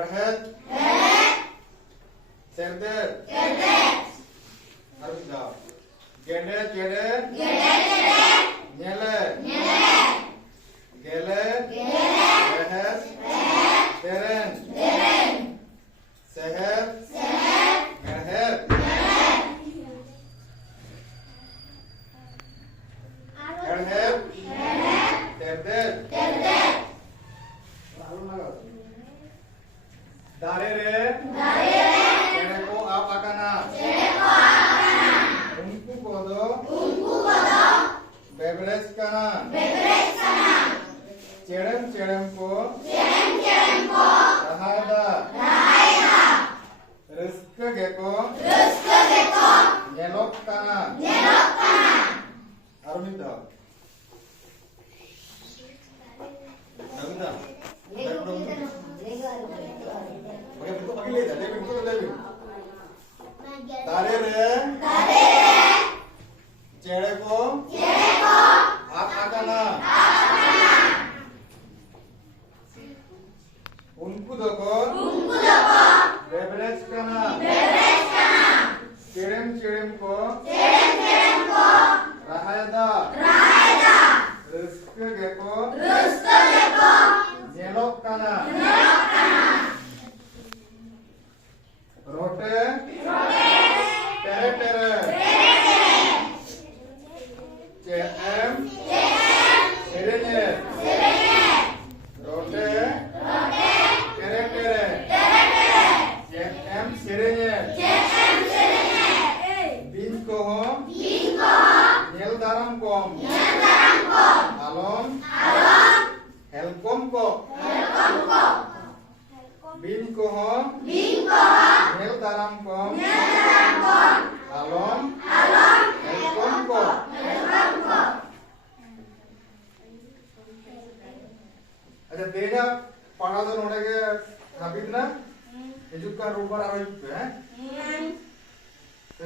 Headhead. Serdet. Harus jawab. Gedet. Nyele. Gele. Rehet. Teren. Seher. Merhet. Headhead. Serdet. Darere. Cere ko apa kana? Unku kodo. Beberes kana. Cerem ko. Rahada. Rizke geko. Nyelok kana. Arminda. Oke, bentuk panggil ya, Devin. Darere. Cere ko. Apa kana? Unku doko. Beberes kana. Cerem ko. Rahada. Rizke geko. Nyelok kana. Rote. Tere. Cem. Serenye. Rote. Tere. Cem serenye. Bin koho. Nyel daram kom. Alom. Helkom ko. Bin koho. Nyel daram kom. Alom. Helkom ko. अच्छा तेजा पढ़ा तो नोड़े के हाबित ना हिजुक का रूप पर आवे हैं